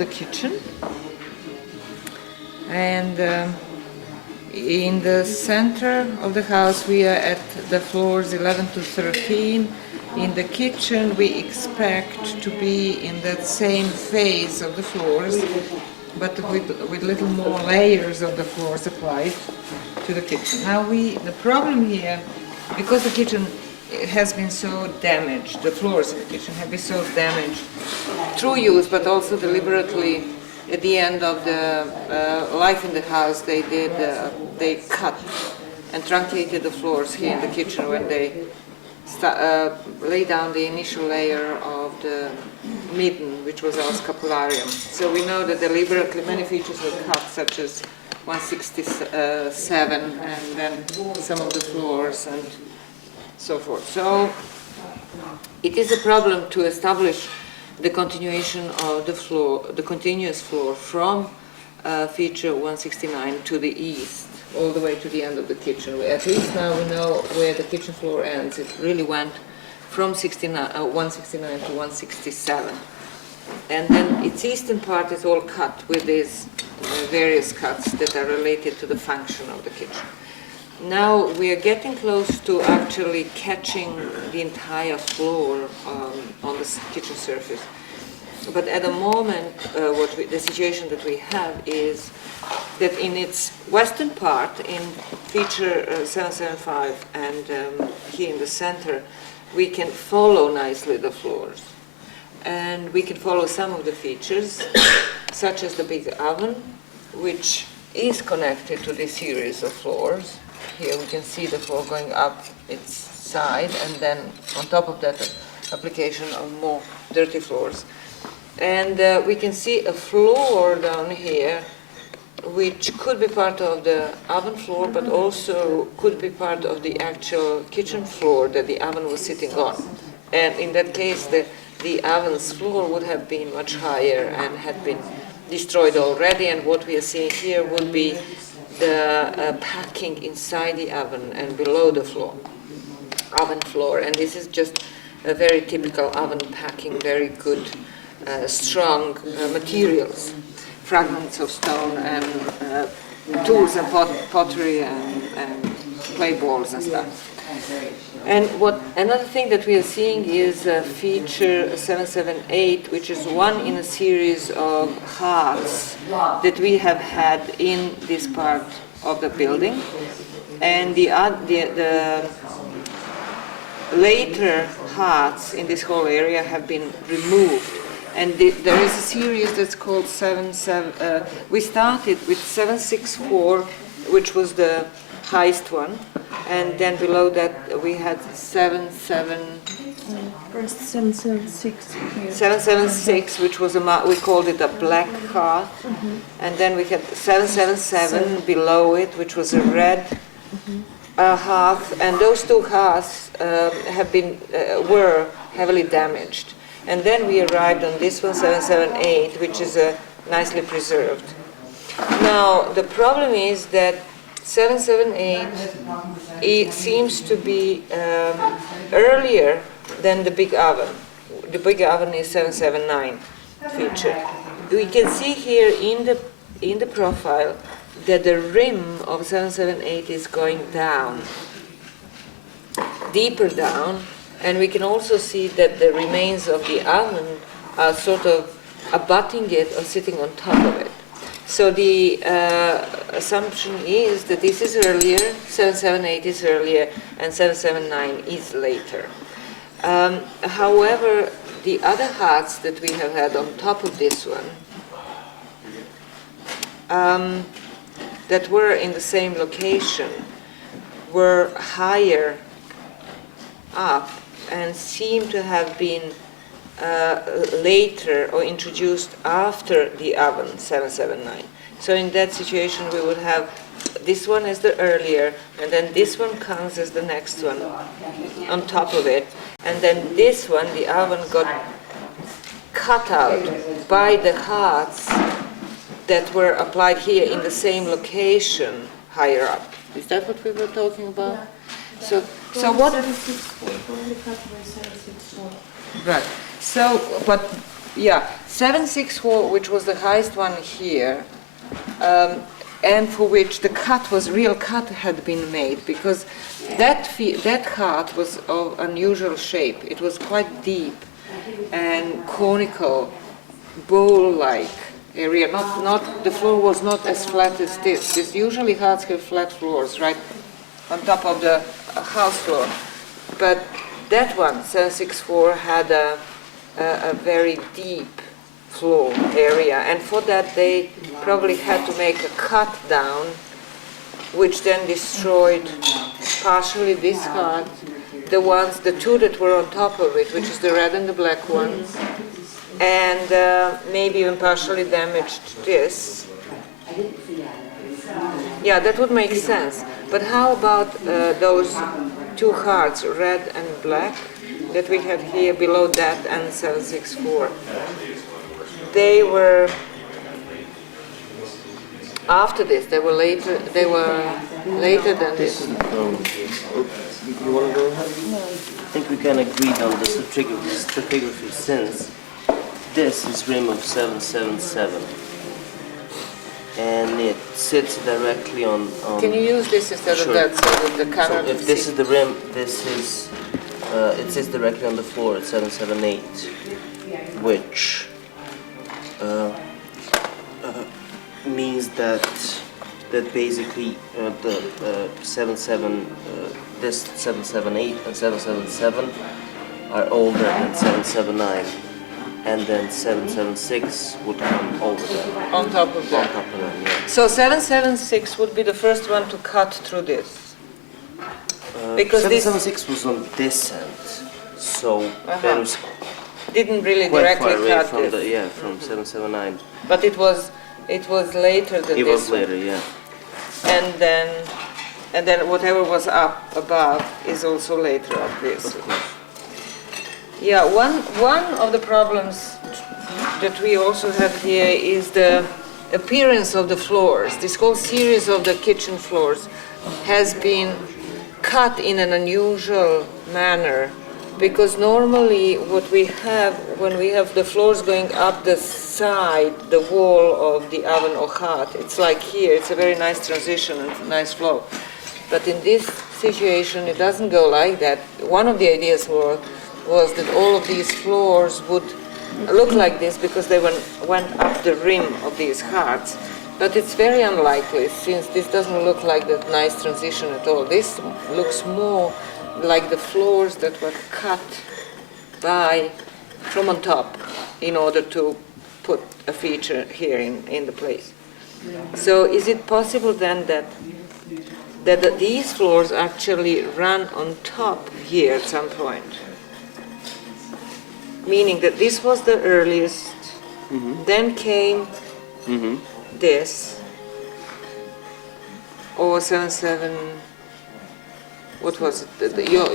the kitchen, and in the center of the house we are at the floors 11 to 13. In the kitchen we expect to be in that same phase of the floors, but with little more layers of the floors applied to the kitchen. Now the problem here, because the kitchen has been so damaged, the floors in the kitchen have been so damaged through use, but also deliberately. At the end of the life in the house, they cut and truncated the floors here in the kitchen when they lay down the initial layer of the midden, which was our scapularium. So we know that deliberately many features were cut, such as 167, and then some of the floors and so forth. So it is a problem to establish the continuation of the floor, the continuous floor from feature 169 to the east, all the way to the end of the kitchen. At least now we know where the kitchen floor ends. It really went from 169 to 167. And then its eastern part is all cut with these various cuts that are related to the function of the kitchen. Now we are getting close to actually catching the entire floor on the kitchen surface. But at the moment, the situation that we have is that in its western part, in feature 775 and here in the center, we can follow nicely the floors. And we can follow some of the features, such as the big oven, which is connected to this series of floors. Here we can see the floor going up its side, and then on top of that, application of more dirty floors. And we can see a floor down here, which could be part of the oven floor, but also could be part of the actual kitchen floor that the oven was sitting on. And in that case, the oven's floor would have been much higher and had been destroyed already, and what we are seeing here would be the packing inside the oven and below the floor, oven floor. And this is just a very typical oven packing, very good, strong materials, fragments of stone and tools and pottery and clay balls and stuff. And another thing that we are seeing is feature 778, which is one in a series of hearths that we have had in this part of the building. And the later hearths in this whole area have been removed. And there is a series that's called we started with 764, which was the highest one, and then below that we had 776, which was we called it a black hearth, and then we had 777 below it, which was a red hearth, and those two hearths were heavily damaged. And then we arrived on this one, 778, which is nicely preserved. Now the problem is that 778 seems to be earlier than the big oven. The big oven is 779 feature. We can see here in the profile that the rim of 778 is going down, deeper down, and we can also see that the remains of the oven are sort of abutting it or sitting on top of it. So the assumption is that this is earlier, 778 is earlier, and 779 is later. However, the other hearths that we have had on top of this one, that were in the same location, were higher up and seem to have been later or introduced after the oven 779. So in that situation we would have this one as the earlier, and then this one comes as the next one on top of it, and then this one, the oven, got cut out by the hearths that were applied here in the same location higher up. Is that what we were talking about? So what? Right. So, but Yeah, 764, which was the highest one here, and for which the cut was real cut had been made, because that cut was of unusual shape. It was quite deep and conical, bowl-like area. Not the floor was not as flat as this. This usually huts have flat floors, right, on top of the house floor. But that one, 764, had a very deep floor area, and for that they probably had to make a cut down, which then destroyed partially this hut, the two that were on top of it, which is the red and the black ones, and maybe even partially damaged this. Yeah, that would make sense. But how about those two hearts, red and black, that we had here below that and 764? They were after this. They were later. They were later than this. You want to go ahead? No. I think we can agree on the stratigraphy since this is rim of 777, and it sits directly on. Can you use this instead Sure. of that so that the camera? So if this is the rim, this is it sits directly on the floor at 778, which means that basically the 77 this 778 and 777 are older than 779, and then 776 would come over them. On top of On that. top of them, yeah. So 776 would be the first one to cut through this. Because this 776 was on this end, so that was didn't really quite directly far away cut from this. from 779. But it was later than It this was one. later, yeah. And then whatever was up above is also later, obviously. Yeah, one of the problems that we also have here is the appearance of the floors. This whole series of the kitchen floors has been cut in an unusual manner, because normally what we have when we have the floors going up the side, the wall of the oven or hut, it's like here, it's a very nice transition and nice flow. But in this situation, it doesn't go like that. One of the ideas was that all of these floors would look like this because they went up the rim of these huts. But it's very unlikely, since this doesn't look like that nice transition at all. This looks more like the floors that were cut from on top in order to put a feature here in the place. So is it possible then that these floors actually run on top here at some point? Meaning that this was the earliest, then came this, or 77, what was it? Your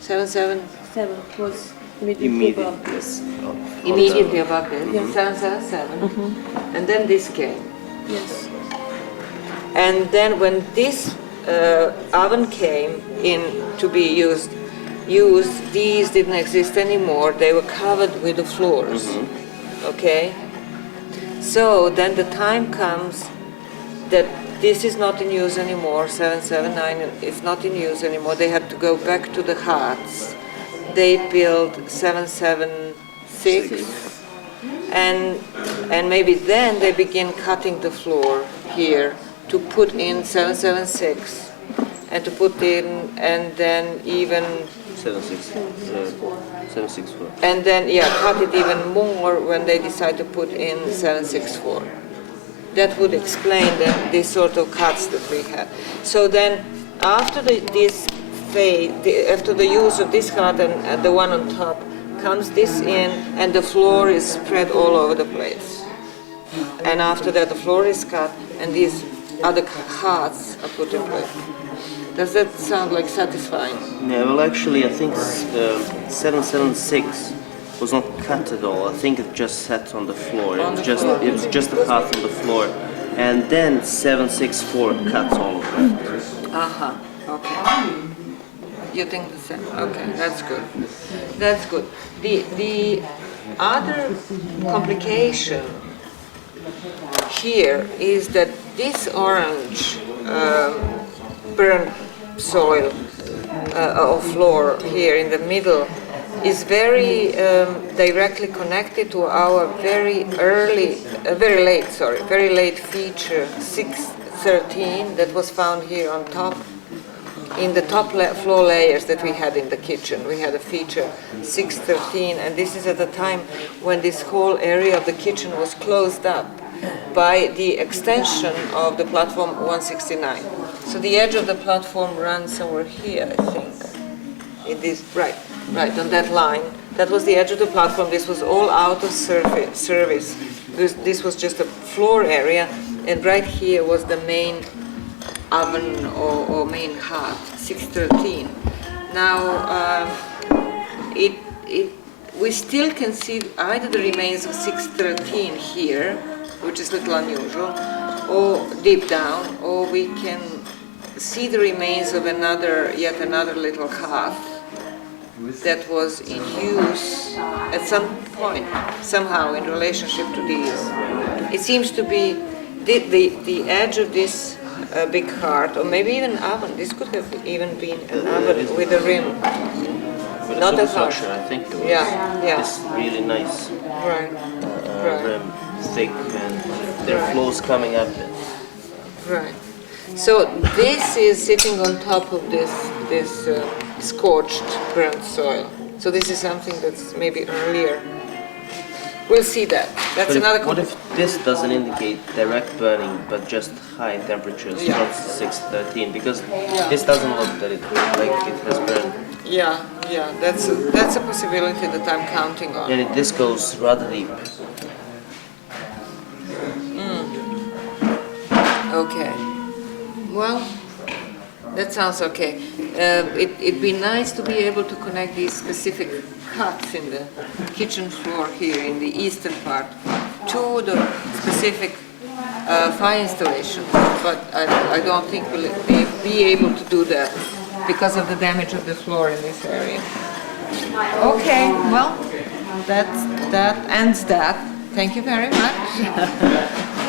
77? 7 was immediately Immediate. above this. Immediately above this, 777, and then this came. Yes. And then when this oven came in to be used, these didn't exist anymore. They were covered with the floors. Okay? So then the time comes that this is not in use anymore, 779 is not in use anymore. They had to go back to the huts. They built 776, and maybe then they begin cutting the floor here to put in 776, and to put in, and then even 764. and then cut it even more when they decide to put in 764. That would explain these sort of cuts that we had. So then, after after the use of this hut and the one on top, comes this in, and the floor is spread all over the place. And after that, the floor is cut, and these other huts are put in place. Does that sound like satisfying? Yeah, well, actually, I think 776 was not cut at all. I think it just sat on the floor. It was just a path on the floor, and then 764 cut all of that. Okay. You think the same? Okay, that's good. That's good. other complication here is that this orange burnt soil or floor here in the middle is very directly connected to our very late feature 613 that was found here on top. In the top floor layers that we had in the kitchen, we had a feature 613, and this is at the time when this whole area of the kitchen was closed up by the extension of the platform 169. So the edge of the platform runs somewhere here, I think. It is right on that line. That was the edge of the platform. This was all out of service. This was just a floor area, and right here was the main oven or main hearth, 613. Now, we still can see either the remains of 613 here, which is a little unusual, or deep down, or we can see the remains of yet another little hearth that was in use at some point, somehow in relationship to these. It seems to be the edge of this big hearth, or maybe even oven. This could have even been an oven with a rim. With Not a as harsh. superstructure, I think it was. Yeah. This really nice Right. rim, thick, and there are flows coming up. Right. So this is sitting on top of this scorched, burnt soil. So this is something that's maybe earlier. We'll see that. That's But another. what if this doesn't indicate direct burning, but just high temperatures Yeah. from 613? Because this doesn't look that it has burned. Yeah. That's a possibility that I'm counting on. And this goes rather deep. Okay. Well, that sounds okay. It'd be nice to be able to connect these specific cuts in the kitchen floor here in the eastern part to the specific fire installation, but I don't think we'll be able to do that because of the damage of the floor in this area. Okay, well, that ends that. Thank you very much.